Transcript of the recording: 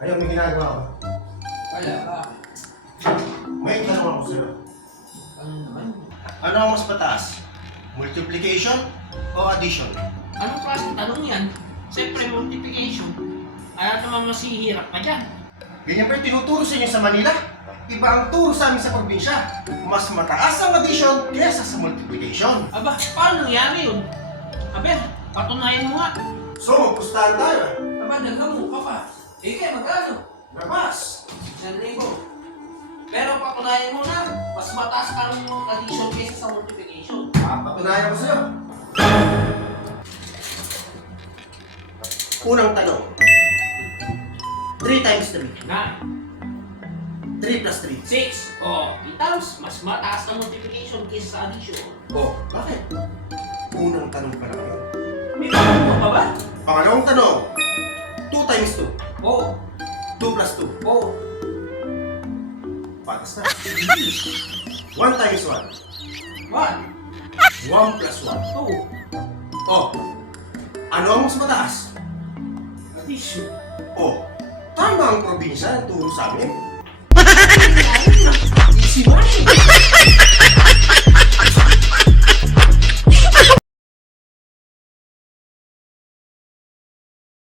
Ayun, may ginagawa ko. Wala ba? May tanong ako sa'yo. Ano naman? Ano ang mas mataas? Multiplication o addition? Anong klaseng tanong yan? Siyempre, multiplication. Ano naman masihirap ka dyan? Ganyan ba yung tinuturo sa inyo sa Manila? Iba ang turo sa amin sa probinsya. Mas mataas ang addition kaysa sa multiplication. Aba, paano nangyari yun? Abe, patunayan mo nga. So, magpustahan tayo. Aba, nagkamu ka pa. Eh, kaya magkano? Nabas! 1,000. Pero patunayan mo na, mas mataas ang addition kaysa sa multiplication. Papatunayan ko sa'yo. Unang tanong. 3 times 3. 3 plus 3. 6. Oh, itaws, mas mataas ang multiplication kaysa sa addition. Oh, bakit? Unang tanong pa lang yun. May tanong mo pa ba? Pangalawang tanong. 2 times 2. Oo. 2 plus 2. Oo. Patas na. 1 times 1. 1. 1 plus 1. 2. Oh, ano ang mas mataas? Addition. Oh, tama ang probinsya ang turo sa amin. Easy money.